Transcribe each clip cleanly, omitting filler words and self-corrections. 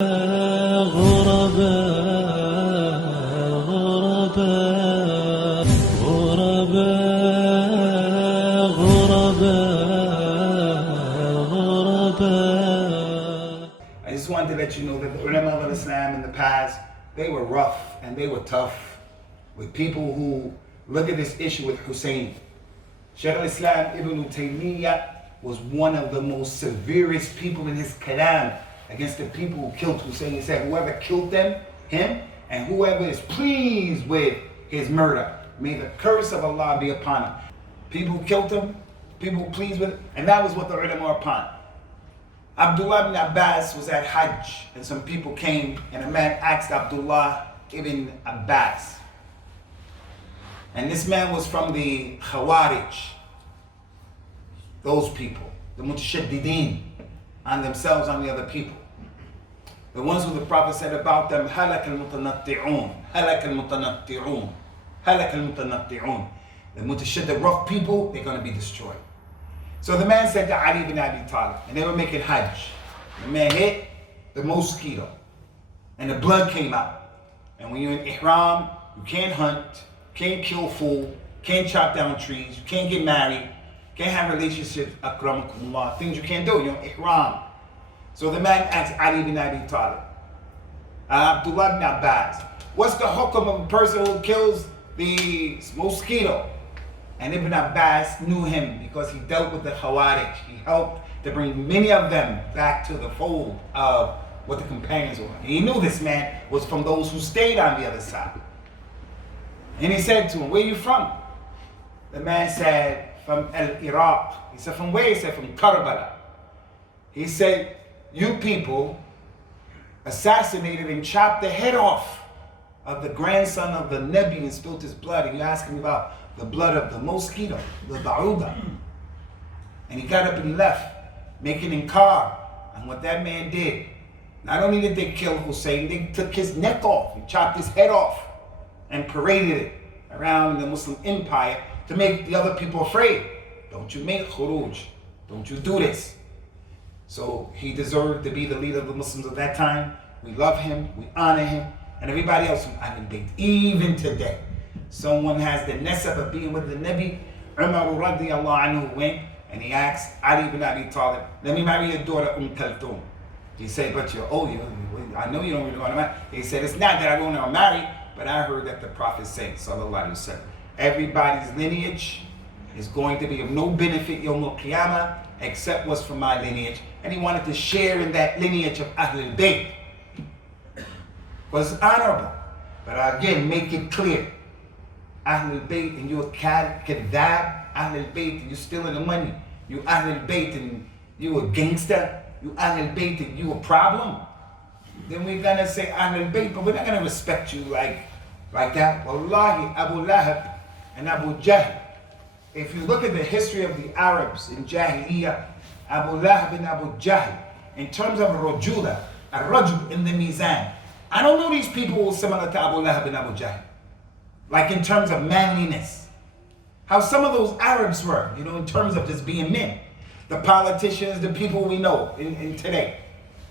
غرباء غرباء غرباء غرباء. I just wanted to let you know that the ulama of Islam in the past, they were rough and they were tough with people who look at this issue with Hussein. Shaykh al-Islam Ibn Taymiyyah was one of the most severest people in his kalam against the people who killed Hussein. He said, whoever killed him, and whoever is pleased with his murder, may the curse of Allah be upon him. People who killed him, people who pleased with him, and that was what the ulama were upon. Abdullah ibn Abbas was at Hajj, and some people came, and a man asked Abdullah ibn Abbas. And this man was from the Khawarij, those people, the Mutashaddideen, on themselves, on the other people. The ones who the Prophet said about them, halak al-mutanatti'un, halak al-mutanatti'un, halak al-mutanatti'un. The Mutashaddid, rough people, they're going to be destroyed. So the man said to Ali ibn Abi Talib, and they were making Hajj. The man hit the mosquito, and the blood came out. And when you're in Ihram, you can't hunt, can't kill food, can't chop down trees, you can't get married, can't have relationships, akramakumullah, things you can't do, you're in Ihram. So the man asked Ali ibn Abi Talib, Abdullah ibn Abbas, what's the hukm of a person who kills the mosquito? And Ibn Abbas knew him because he dealt with the Khawarij. He helped to bring many of them back to the fold of what the companions were. He knew this man was from those who stayed on the other side. And he said to him, where are you from? The man said, from Iraq. He said, from where? He said, from Karbala. He said, you people assassinated and chopped the head off of the grandson of the Nabi and spilled his blood. And you asking me about the blood of the mosquito, the ba'uda. And he got up and left, making inkar on what that man did. Not only did they kill Hussein, they took his neck off and chopped his head off and paraded it around the Muslim empire to make the other people afraid. Don't you make khuruj. Don't you do this. So he deserved to be the leader of the Muslims of that time. We love him, we honor him, and everybody else from Ahlul Bayt. Even today, someone has the nasab of being with the Nabi. Umar radiallahu anhu went and he asked Ali ibn Abi Talib, let me marry your daughter Kulthum. He said, but I know you don't really want to marry. He said, it's not that I don't want to marry, but I heard that the Prophet said, sallallahu alaihi wasallam, everybody's lineage is going to be of no benefit Yawm al-Qiyamah except what's from my lineage. And he wanted to share in that lineage of Ahlul Bayt. Was honorable. But again, make it clear. Ahlul Bayt and you're kadhab, Ahlul Bayt and you're stealing the money. You Ahlul Bayt and you a gangster. You Ahlul Bayt and you a problem. Then we're gonna say Ahlul Bayt, but we're not gonna respect you like that. Wallahi, Abu Lahab and Abu Jahl. If you look at the history of the Arabs in Jahiliyyah, Abu Lahab and Abu Jahl, in terms of Rajula, a Rajul in the Mizan, I don't know these people who are similar to Abu Lahab and Abu Jahl. Like in terms of manliness. How some of those Arabs were, in terms of just being men. The politicians, the people we know in today.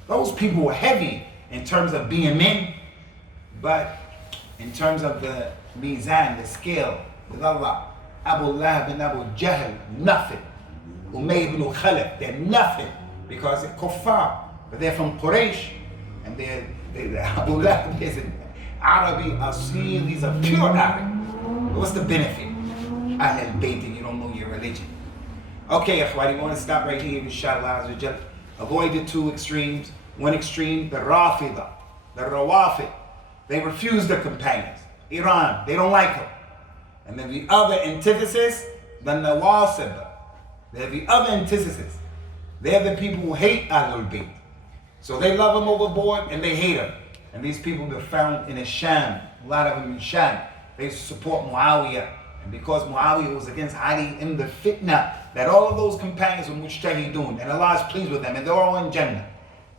Those people were heavy in terms of being men, but in terms of the Mizan, the scale with Allah, Abu Lahab and Abu Jahl, nothing. Umayy ibn Khalaf, they're nothing because they're kuffar, but they're from Quraysh, and they're Abu Lahab is an Arabi Asil, he's a pure Arab. What's the benefit? Ahlul Bayt, and you don't know your religion. Okay, Akhwani, we want to stop right here, inshallah. Avoid the two extremes. One extreme, the Rafida, the Rawafid. They refuse the companions. Iran, they don't like them. And then the other antithesis, the Nawasib. They're the other antithesis. They're the people who hate Ahlul Bayt. So they love them overboard and they hate them. And these people were found in Sham, a lot of them in Sham. They used to support Muawiyah. And because Muawiyah was against Ali in the fitna, that all of those companions were mujtahidun, and Allah is pleased with them, and they're all in Jannah.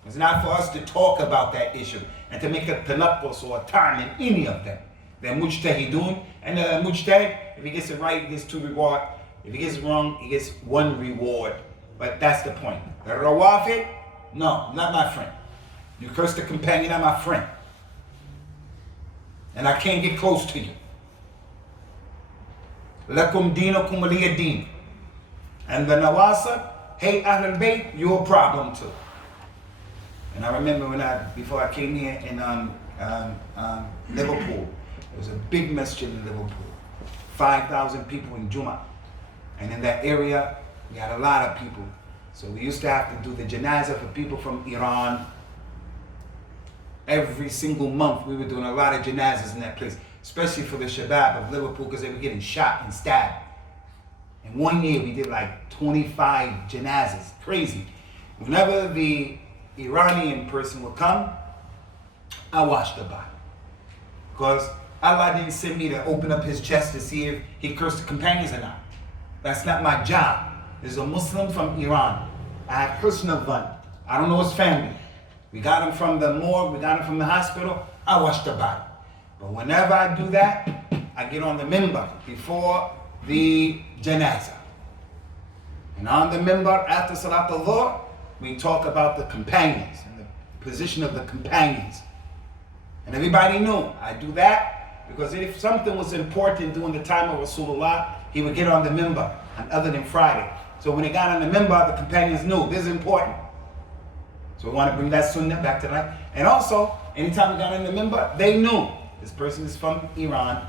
It's not for us to talk about that issue and to make a tanaqqus or a time in any of them. They're mujtahidun, and the mujtahid, if he gets it right, he gets 2 rewards. If he gets it wrong, he gets 1 reward. But that's the point. The Rawafid, no, not my friend. You curse the companion of my friend. And I can't get close to you. Lakum deenakum waliya deen. And the Nawasib hate Ahlul Bayt, you're a problem too. And I remember before I came here in Liverpool, there was a big masjid in Liverpool. 5,000 people in Jummah. And in that area, we had a lot of people. So we used to have to do the janazah for people from Iran. Every single month, we were doing a lot of janazahs in that place, especially for the Shabab of Liverpool, because they were getting shot and stabbed. And one year, we did like 25 janazahs. Crazy. Whenever the Iranian person would come, I washed the body. Because Allah didn't send me to open up his chest to see if he cursed the companions or not. That's not my job. There's a Muslim from Iran. I have husn van. I don't know his family. We got him from the morgue, we got him from the hospital. I washed the body. But whenever I do that, I get on the minbar before the janazah. And on the minbar after Salat al-Dhuhr, we talk about the companions and the position of the companions. And everybody knew I do that because if something was important during the time of Rasulullah, he would get on the minbar, and other than Friday. So when he got on the minbar, the companions knew this is important. So we want to bring that sunnah back to life. And also, anytime we got on the minbar, they knew this person is from Iran.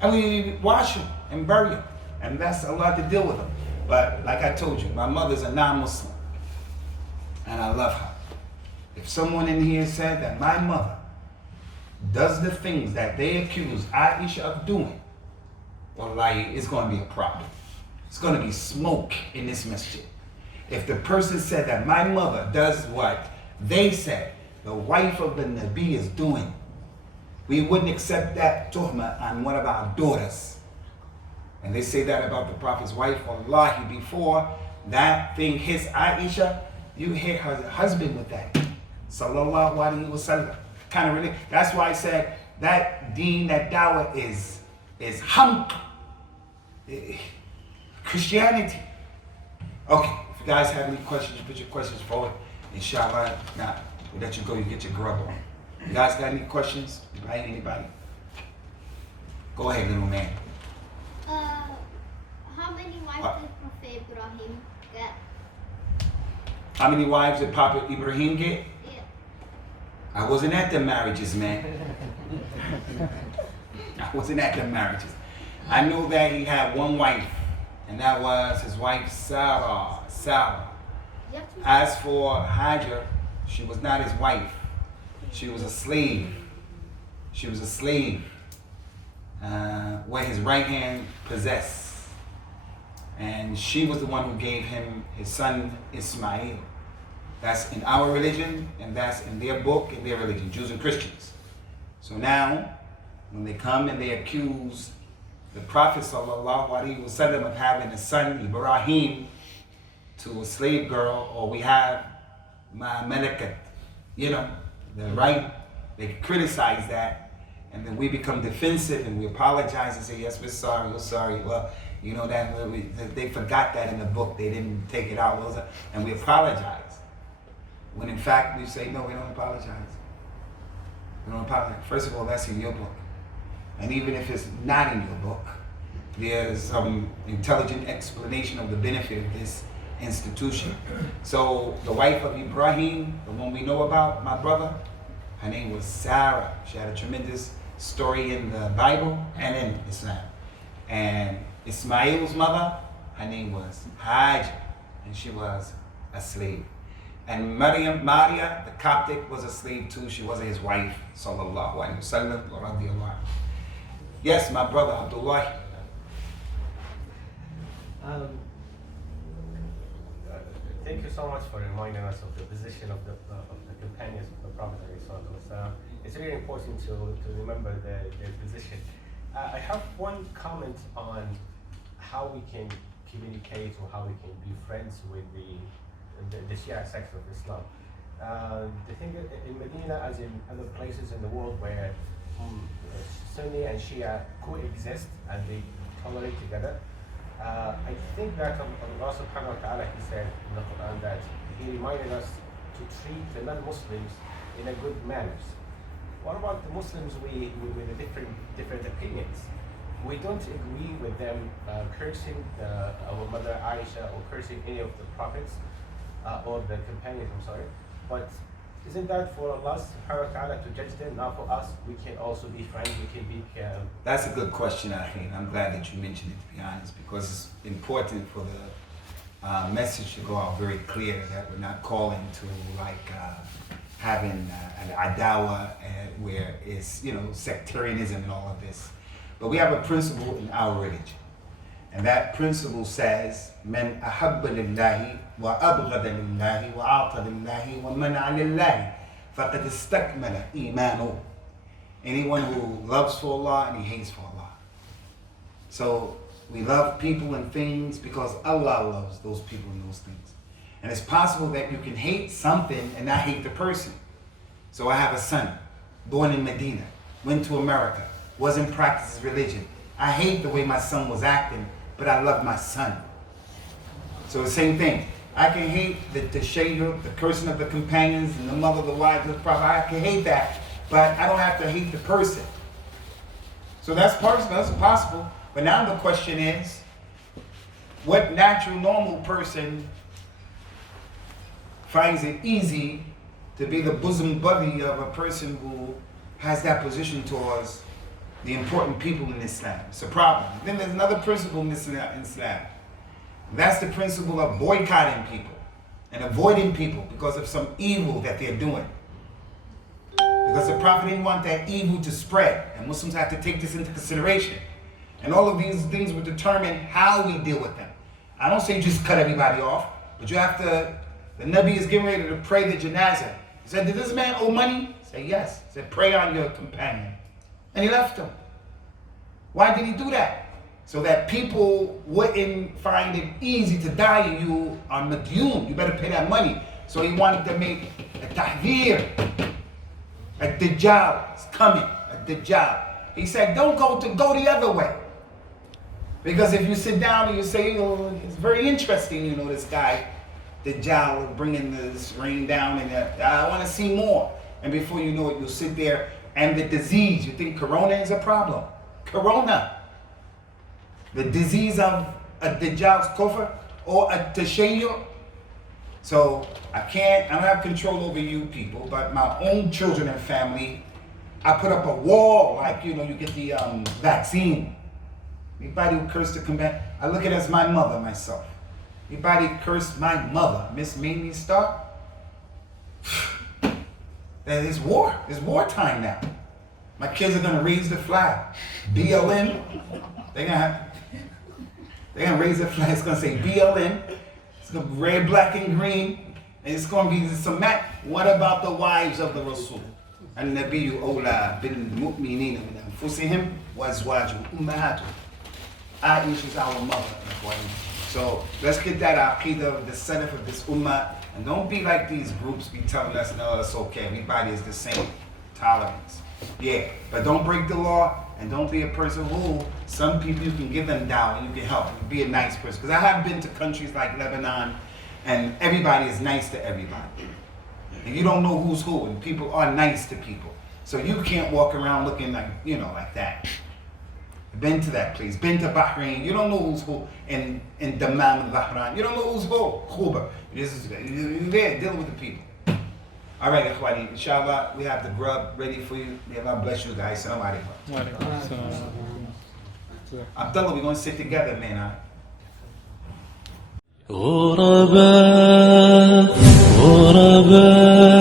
And we wash him and bury him. And that's a lot to deal with him. But like I told you, my mother's a non-Muslim. And I love her. If someone in here said that my mother does the things that they accuse Aisha of doing, wallahi, it's going to be a problem. It's going to be smoke in this masjid. If the person said that my mother does what they said the wife of the Nabi is doing, we wouldn't accept that tuhma on one of our daughters. And they say that about the Prophet's wife, wallahi, before that thing hits Aisha, you hit her husband with that. Sallallahu alaihi wasallam. Kind of really. That's why I said that deen, that dawah is hump. Christianity. Okay, if you guys have any questions, put your questions forward. Inshallah, now we'll let you go, you get your grub on. You guys got any questions? Anybody? Go ahead, little man. How many wives did Prophet Ibrahim get? How many wives did Prophet Ibrahim get? Yeah. I wasn't at the marriages, man. I wasn't at the marriages. I know that he had one wife, and that was his wife Sarah. As for Hajar, she was not his wife. She was a slave. She was a slave where his right hand possessed. And she was the one who gave him his son Ismail. That's in our religion, and that's in their book, in their religion, Jews and Christians. So now, when they come and they accuse the Prophet ﷺ of having a son, Ibrahim, to a slave girl, or we have Ma Malakat, the right, they criticize that, and then we become defensive and we apologize and say, yes, we're sorry. Well, that they forgot that in the book, they didn't take it out, and we apologize. When in fact we say, no, we don't apologize. We don't apologize. First of all, that's in your book. And even if it's not in your book, there's some intelligent explanation of the benefit of this institution. So the wife of Ibrahim, the one we know about, my brother, her name was Sarah. She had a tremendous story in the Bible and in Islam. And Ismail's mother, her name was Hajar, and she was a slave. And Maria, the Coptic, was a slave too. She wasn't his wife, sallallahu alaihi wasallam, radiyallahu. Yes, my brother Abdullah. Thank you so much for reminding us of the position of the companions of the Prophet. It's really important to remember their position. I have one comment on how we can communicate or how we can be friends with the Shia sect of Islam. The thing in Medina, as in other places in the world where Sunni and Shia coexist and they tolerate together, I think that Allah subhanahu wa ta'ala, He said in the Quran that He reminded us to treat the non-Muslims in a good manners. What about the Muslims with the different opinions? We don't agree with them cursing our mother Aisha or cursing any of the prophets or the companions, I'm sorry. But isn't that for Allah subhanahu wa ta'ala to judge them? Now for us, we can also be friends, we can be... That's a good question, Ahin. I'm glad that you mentioned it, to be honest, because it's important for the message to go out very clear that we're not calling to having an adawa where it's, sectarianism and all of this. But we have a principle in our religion. And that principle says, "Man ahabba lillahi wa abghada lillahi wa a'ta lillahi wa mana'a lillahi faqad istakmala imanu." Anyone who loves for Allah and he hates for Allah. So we love people and things because Allah loves those people and those things. And it's possible that you can hate something and not hate the person. So I have a son, born in Medina, went to America, wasn't practicing religion. I hate the way my son was acting, but I love my son. So the same thing. I can hate the tashayyur, the cursing of the companions and the mother, the wife, the prophet. I can hate that, but I don't have to hate the person. So that's possible. But now the question is, what natural, normal person finds it easy to be the bosom buddy of a person who has that position towards the important people in Islam? It's a problem. Then there's another principle in Islam. That's the principle of boycotting people and avoiding people because of some evil that they're doing. Because the Prophet didn't want that evil to spread, and Muslims have to take this into consideration. And all of these things will determine how we deal with them. I don't say just cut everybody off, but you have to, the Nabi is getting ready to pray the janazah. He said, "Did this man owe money?" He said, "Yes." He said, "Pray on your companion." And he left him. Why did he do that? So that people wouldn't find it easy to die and you are madyun. You better pay that money. So he wanted to make a tahdir. A Dajjal is coming. A Dajjal. He said, don't go the other way. Because if you sit down and you say, it's very interesting, this guy, Dajjal, bringing this rain down, and I want to see more. And before you know it, you'll sit there, and the disease, you think corona is a problem. Corona. The disease of a Dajjal's kufr or a tashayyur. So I don't have control over you people, but my own children and family, I put up a wall like, you get the vaccine. Anybody who cursed the command, I look at it as my mother, myself. Anybody cursed my mother, Miss Mamie Stark? It's war. It's wartime now. My kids are gonna raise the flag. BLM. They're gonna raise the flag. It's gonna say BLM. It's gonna be red, black, and green. And it's gonna be some What about the wives of the Rasul? النبي أولى بالمؤمنين من أنفسهم وأزواجهم أمهاتهم. Aisha is our mother. So let's get that aqidah of the salaf of this ummah, and don't be like these groups be telling us, no, it's okay, everybody is the same. Tolerance. Yeah, but don't break the law, and don't be a person who, some people you can give them down, and you can help, be a nice person. Because I have been to countries like Lebanon, and everybody is nice to everybody. And you don't know who's who, and people are nice to people. So you can't walk around looking like, like that. Been to that place, been to Bahrain, you don't know who's who in Dammam and Bahrain, you don't know who's who, Khuba. You're there dealing with the people. All right, Ikhwani, inshallah, we have the grub ready for you. May Allah bless you guys. Assalamu alaikum. Abdullah, we're going to sit together, man. غرباء غرباء